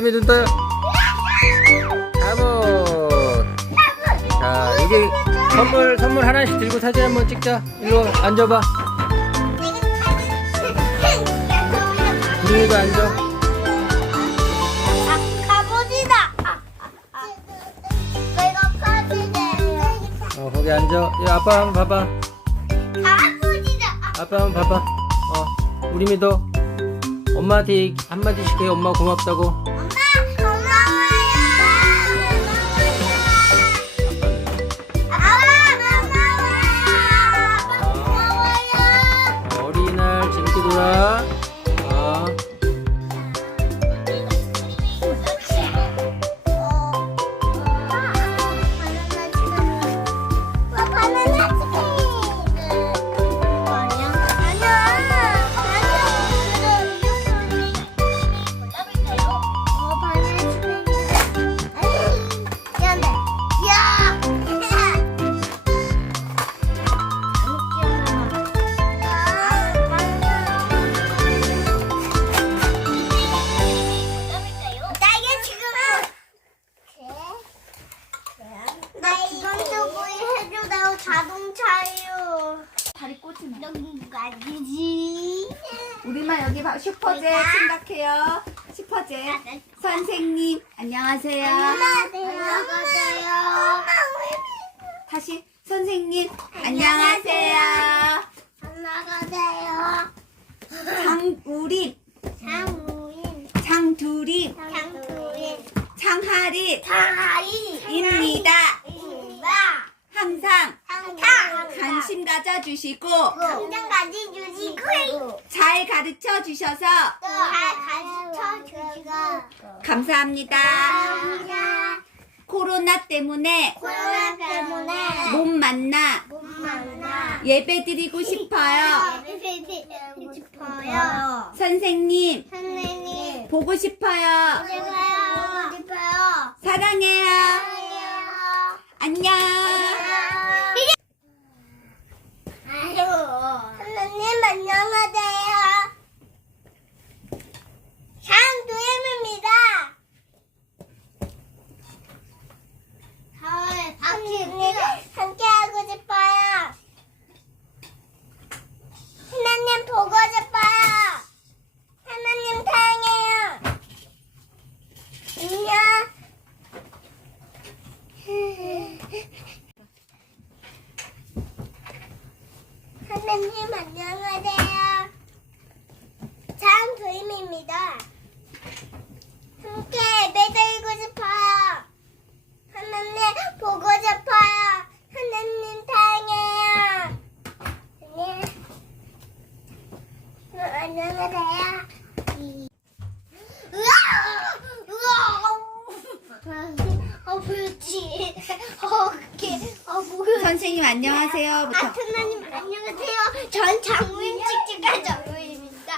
셋. 하림이 눈 떠요. 가보. 자, 여기 선물 선물 하나씩 들고 사진 한번 찍자. 일로 앉아봐. 구름이도 앉아. 어, 거기 앉아. 야, 아빠 한번 봐봐. 아빠 한번 봐봐. 어, 우리 믿어. 엄마한테 한마디씩 해. 엄마 고맙다고. 장하릿 장아리입니다. 입니다. 항상 관심 가져주시고 당장 가지주시고 잘 가르쳐 주셔서 잘 가르쳐 주시고 감사합니다. 감사합니다 코로나 때문에 코로나 때문에 못 만나. 못 만나. 예배 드리고 싶어요. 예배 드리고 싶어요. 선생님 선생님. 보고 싶어요. 제가요 싶어요. 사랑해요. 안녕. 선생님 안녕하세요. 장두임입니다. 가을 박희입니다. 함께 하고 싶어요. 하나님 보고 싶어요. 하나님 사랑해요. 안녕. 선생님 안녕하세요. 장도임입니다. 함께 예배드리고 싶어요. 하나님 보고 싶어요. 하나님 사랑해요. 안녕. 어, 안녕하세요. 으아! 으아! 어, 뭐였지? 어, 그게, 어, 뭐였지? 선생님 안녕하세요부터 아트나님 안녕하세요. 전 장우임 칙칙한 장우임입니다.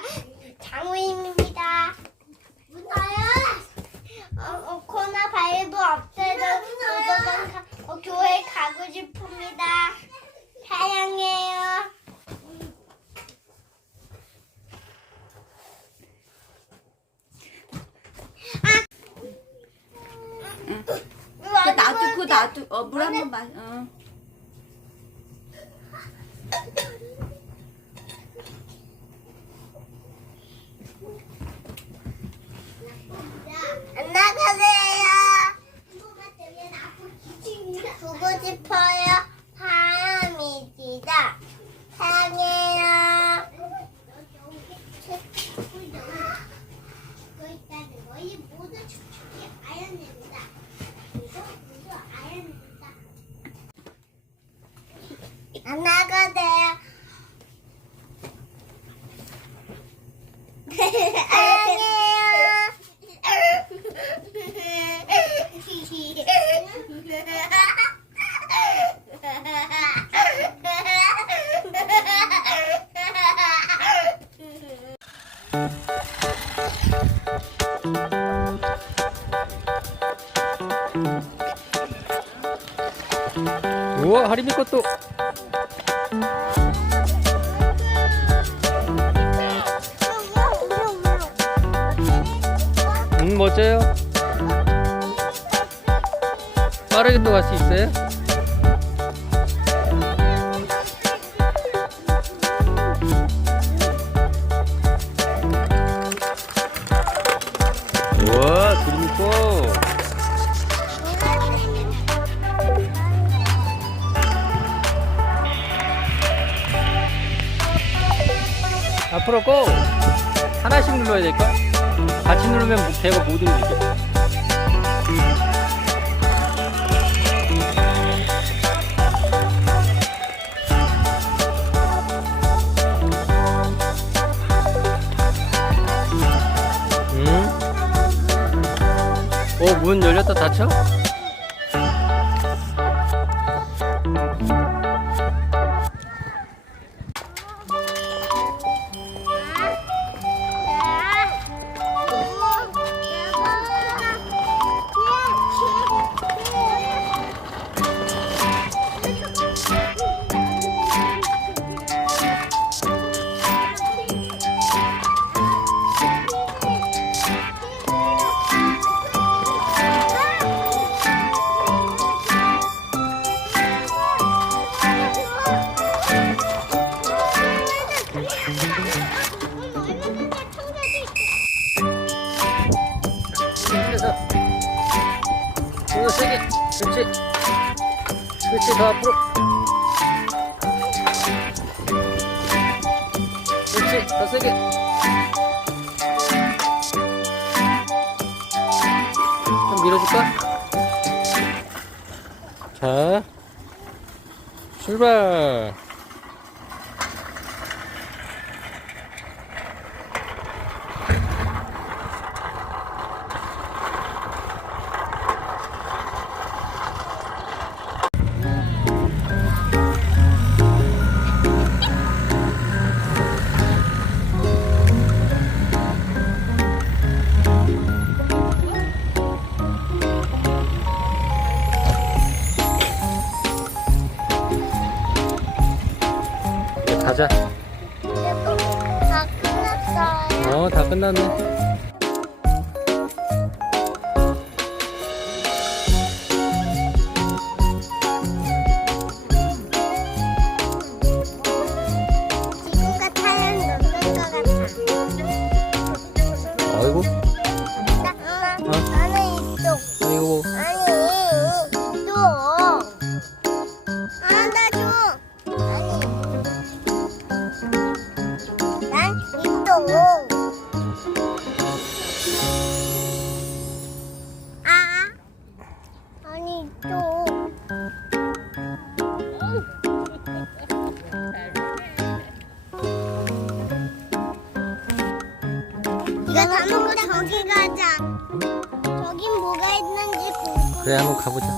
장우임입니다. 문화요? 어, 어, 코로나 바이러스 없애도 무조건 가- 어, 교회 가고 싶습니다. 사랑해요. 그 놔두 그 놔두 어 물 한번 마 어. 하림이 것도 음 멋져요 빠르게 또 갈 수 있어요? 앞으로 꼭 하나씩 눌러야 될까? 같이 누르면 걔가 못 움직여. 문 열렸다 닫혀? 그렇지 더 앞으로. 그렇지 더 세게. 좀 밀어줄까? 자 출발 那呢？ 다 먹고 저기 가자. 저긴 뭐가 있는지 보고. 그래 한번 가보자 아빠,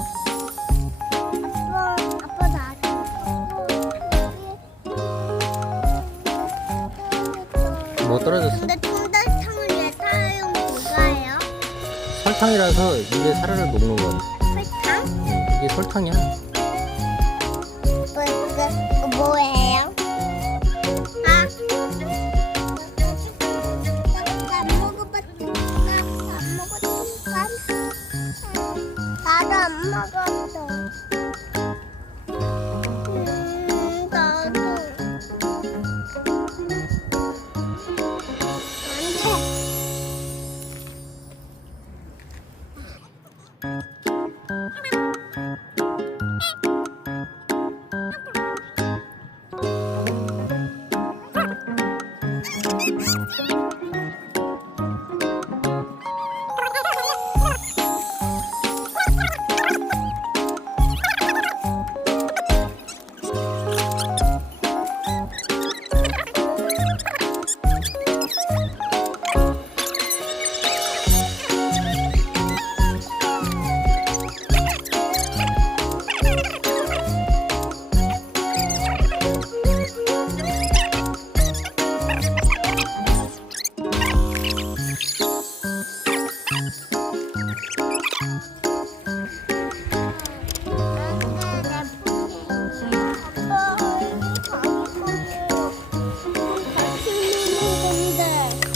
아빠 나. 뭐 떨어졌어? 근데 통닭탕을 왜 사용 뭐가예요? 설탕이라서 입에 사르르 녹는 거 같아 설탕? 이게 설탕이야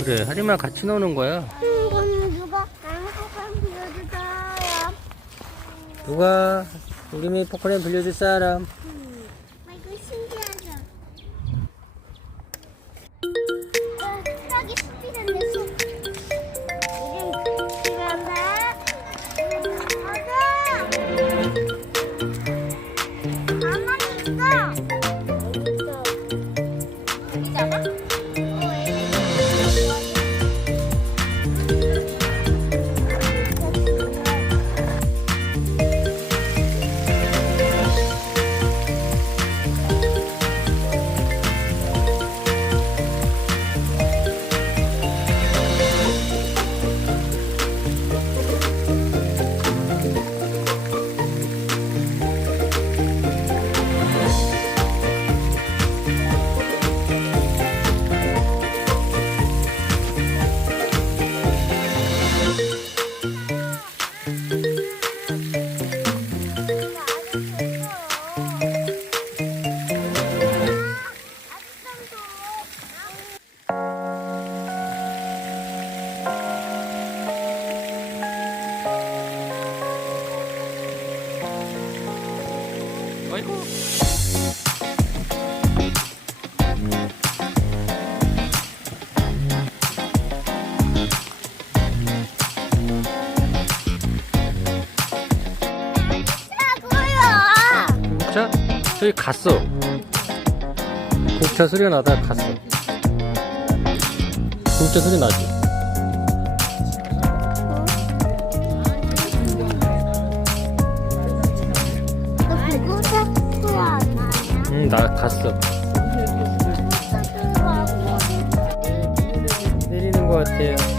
그래 하림아 같이 노는 거야. 이거는 누가 나무가 빌려주세요. 누가? 우리 미 포크레인 빌려줄 사람 저기 갔어. 공차 소리가 나다가 갔어. 공차 소리 나지? 응 나 갔어. 내리는 것 같아요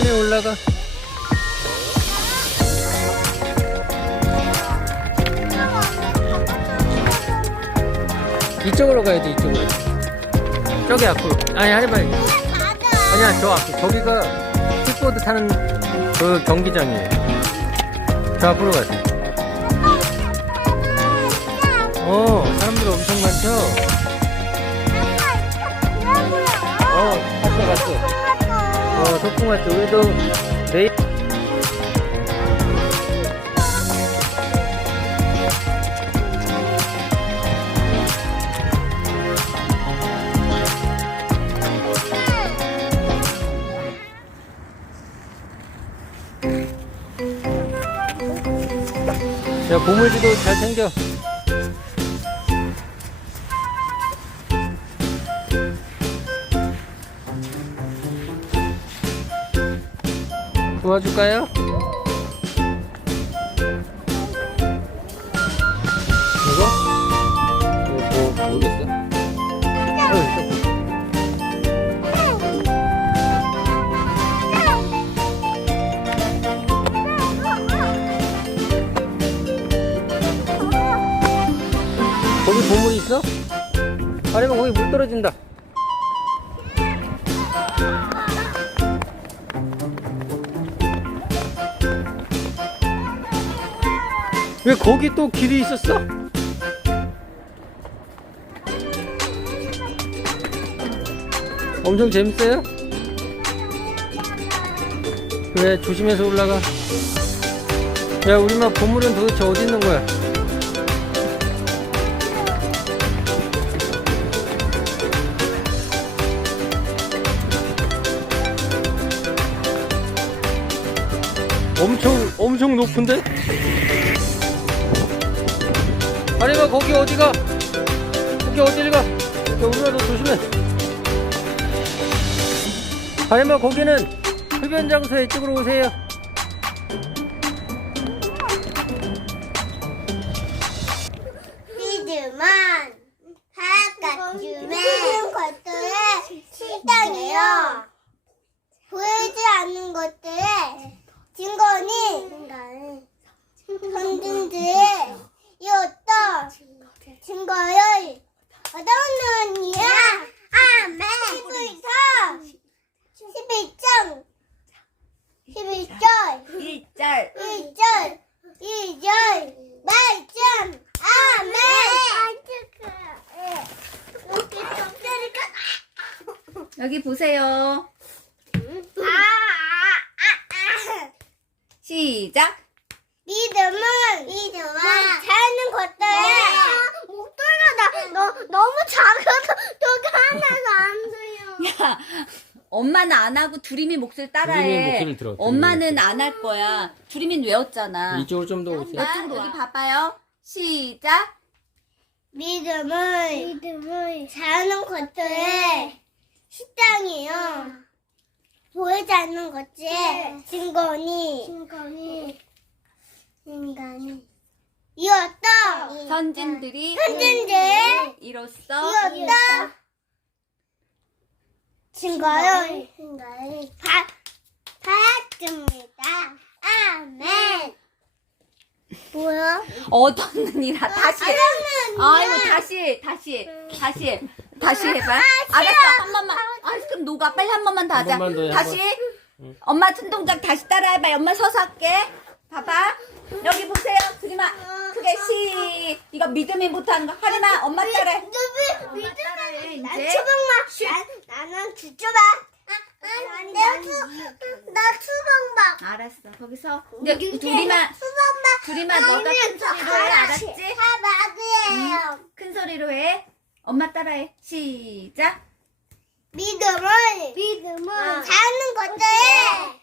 어 천천히 올라가. 이쪽으로 가야 돼 이쪽으로. 저기 앞으로. 아니 하지 말고 아니야 저 앞에 저기가 킥보드 타는 그 경기장이에요. 저 앞으로 가세요 어 사람들 엄청 많죠? 어 갔어 갔어 어 소풍 왔죠 우리도 내일 야 보물지도 잘 챙겨 도와줄까요? 이거? 이거 뭐 모르겠어? 어, 있어. 거기 보물 있어? 아니면 거기 물 떨어진다 왜 거기 또 길이 있었어? 엄청 재밌어요? 그래 조심해서 올라가 야 우리마 보물은 도대체 어디 있는 거야? 엄청 엄청 높은데? 아니가 거기 어디가? 거기 어딜 가? 야 우리마 너 조심해 하림아 거기는 흡연 장소에 이쪽으로 오세요. 믿음은 바깥쯤에 것들의 식당이요. 보이지 않는 것들의 증거니 현진들의 이었던 증거를 얻어오느니라. 아멘. 11장 11장 11절 1절 1절 2절 말씀 아멘 여기 보세요. 시작. 믿음은 믿음은 사는 것들 목소리가 나 너, 너무 작아서 저기 하나도 안 돼요 야, 엄마는 안 하고 두림이 목소리 두림이 따라해. 목소리를 들어, 두림이 엄마는. 안 할 거야. 두림이는 외웠잖아. 이쪽으로 좀 더 오세요. 자, 여기 봐봐요. 시작. 믿음은 믿음은 사는 것들의 식당이요 보이지 않는 것이 증거니 증거니 인간이 이었다 선진들이 현진들 이로써 이었다 증거요 바, 받았습니다 아멘 뭐야? 얻었느니라 다시 해. 아이고 다시 다시 다시 다시 해봐. 알았어 한 번만. 아이스크림 녹아 빨리 한 번만 더 하자. 한 번만 더 해, 한 다시 엄마 튼 동작 다시 따라해봐. 엄마 서서 할게. 봐봐. 여기 보세요. 드리마 크게 시 이거 믿음이 못하는 거 하리마 엄마 따라해. 믿음이 따라해, 이제. 난, 나는 주주봐 나, 수, 나 추방박 알았어. 거기서 이제 두리마 두리마 너가 큰 소리로 해 알았지? 다 맞으예요 큰 소리로 해. 엄마 따라해. 시작. 믿음을 믿음을 사는 것들의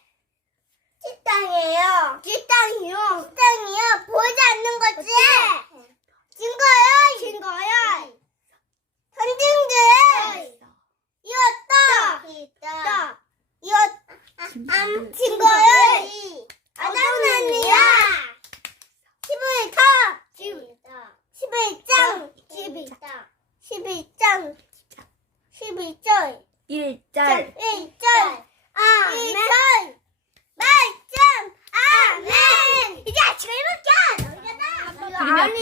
식당이에요. 식당이요? 식당이요? 보이지 않는 거지? 증거요? 증거요? 선진들? 이었다. 이었다. 이었 암 증거요? 아담나니야. 11장 11장 11장 11장 11절 1절. 1절. 아멘 말씀 아멘 이제 그러면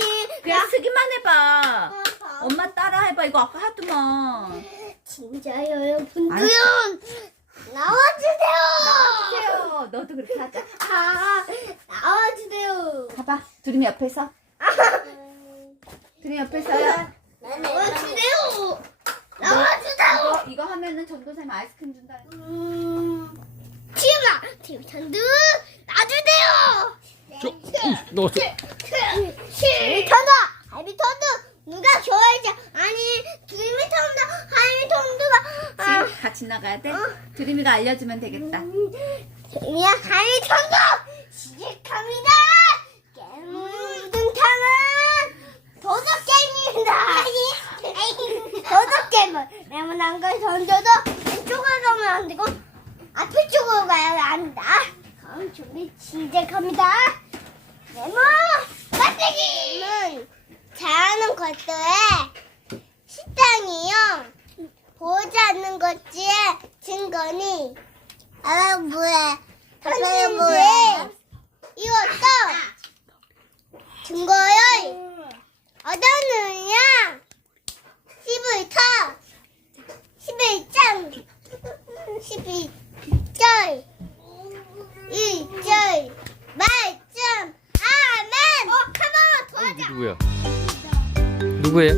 그냥 쓰기만 해봐. 어, 엄마 따라 해봐. 이거 아까 하더만. 진짜 여러분들. 나와주세요 나와주세요. 너도 그렇게 하자. 아 나와주세요 봐봐. 두림이 옆에서. 두림이 옆에서요. 나와주세요 이거, 나와주세요 이거 하면은 전도사님 아이스크림 준다. 음 티마. 팀천드 놔주세요. 저, 너 저, 할미턴드 할미턴드 누가 좋아하지. 아니 드미턴드 할미턴드가 아. 지금 같이 나가야 돼? 두림이가 알려주면 되겠다. 야 할미턴드 시작합니다. 깨물등탕은 도덕 게임입니다. 도덕 게임은 레몬한 걸 던져도 왼쪽으로 가면 안 되고 앞에 쪽으로 가야 합니다 그럼 준비 시작합니다. 레몬 맛대기 는 잘하는 것들의 식당이요. 보지 않는 것이 증거니. 아 답변이 뭐해? 이것도 증거를 얻었느냐? 10을 타 11장 12절 1절 말씀 아멘 어 카메라 더 하자 누구야? 누구예요?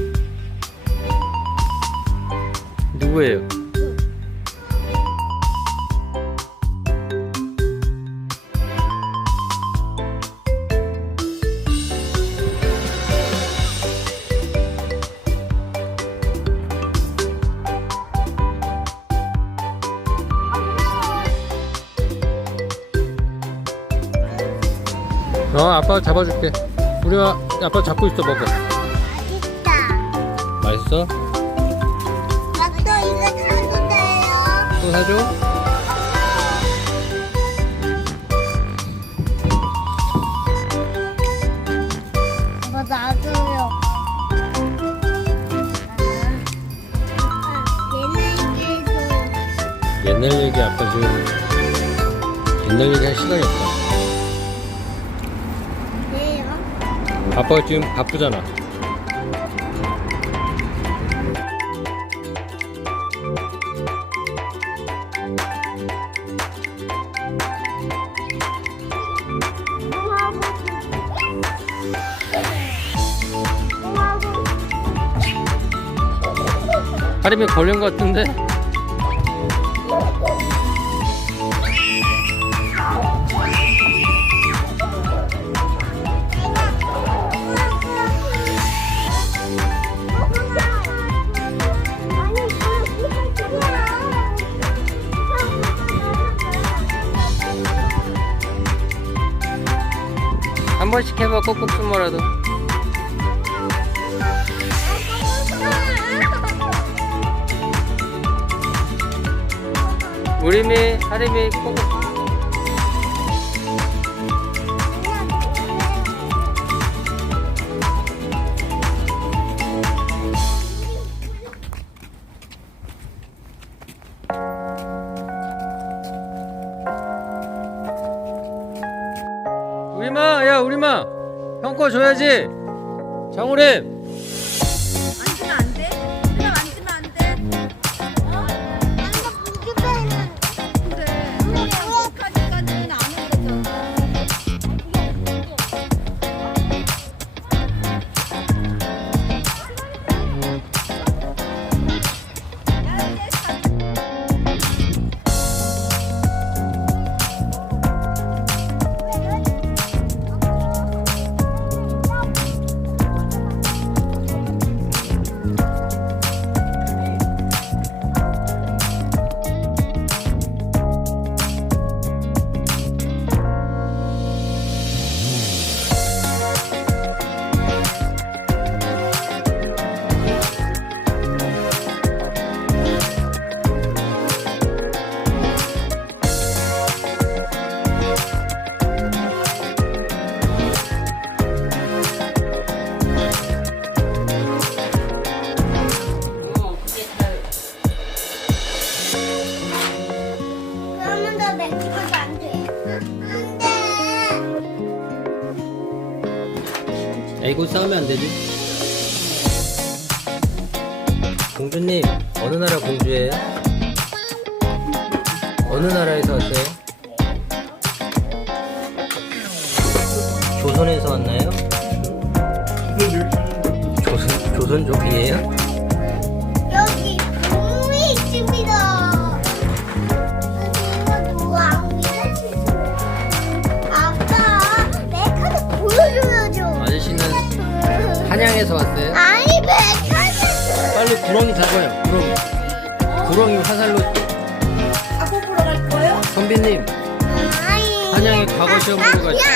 누구예요? 어, 아빠가 잡아줄게. 우리가 아빠 잡고 있어 먹어. 맛있다 맛있어? 나도 이거 사도 돼요 또 사줘? 이거 놔줘요 얘는 옛날 얘기 아빠 지금 옛날 얘기 할 시간이 없다. 아빠가 지금 바쁘잖아. 하림이 걸린 것 같은데? 한 번씩 해봐 꼭꼭 숨어라도. 우리미 하림이 꼭꼭. 야 우리마 형 거 줘야지. 장우림 에이 구렁이 잡아요 구렁이 구렁이 화살로 사고 보러 갈 거예요? 선비님 아니. 한양에 과거 시험 보러 가지. 야?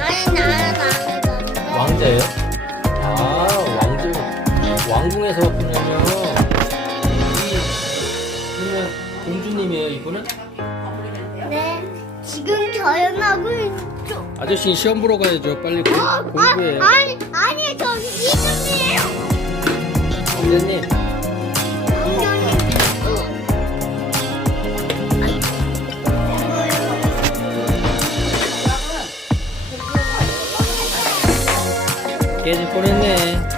아니 나는 나는 왕자예요? 아 왕자 왕궁에서 왔군요 이 그러면 공주님이에요 이분은? 네. 지금 결혼하고 있죠. 아저씨 시험 보러 가야죠 빨리 공, 어, 공부해 아, 아니 아니 왕자님 깨질 뻔했네.